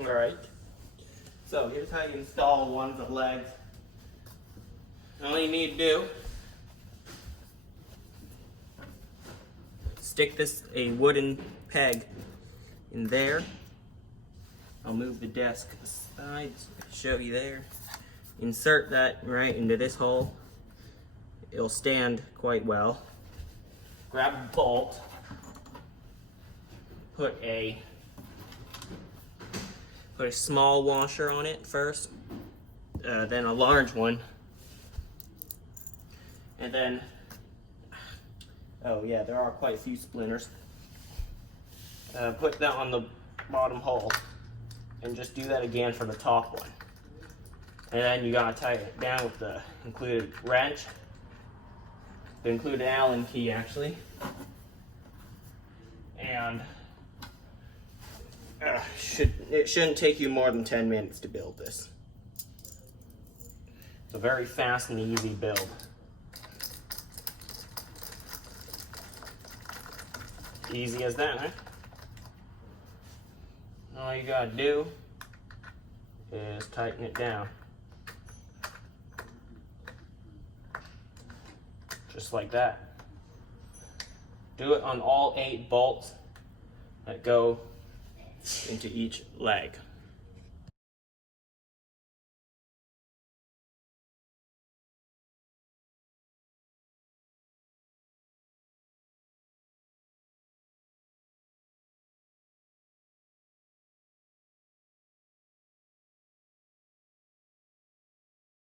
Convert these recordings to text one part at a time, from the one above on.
Alright, so here's how you install one of the legs. All you need to do, stick a wooden peg in there. I'll move the desk aside so I can show you there. Insert that right into this hole. It'll stand quite well. Grab a bolt, put a small washer on it first, then a large one, and then, oh yeah, there are quite a few splinters. Put that on the bottom hole, and just do that again for the top one. And then you gotta tighten it down with the included wrench, the included Allen key actually, and it shouldn't take you more than 10 minutes to build this. It's a very fast and easy build. Easy as that, huh? All you gotta do is tighten it down. Just like that. Do it on all 8 bolts that go into each leg.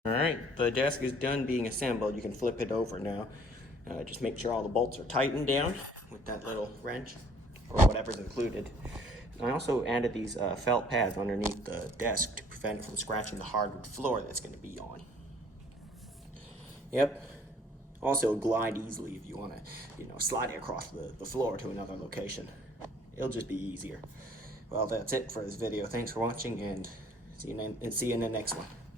Alright, the desk is done being assembled. You can flip it over now. Just make sure all the bolts are tightened down with that little wrench or whatever's included. I also added these felt pads underneath the desk to prevent it from scratching the hardwood floor that's going to be on. Yep. Also glide easily if you want to, slide it across the floor to another location. It'll just be easier. Well, that's it for this video. Thanks for watching, and see you in the next one.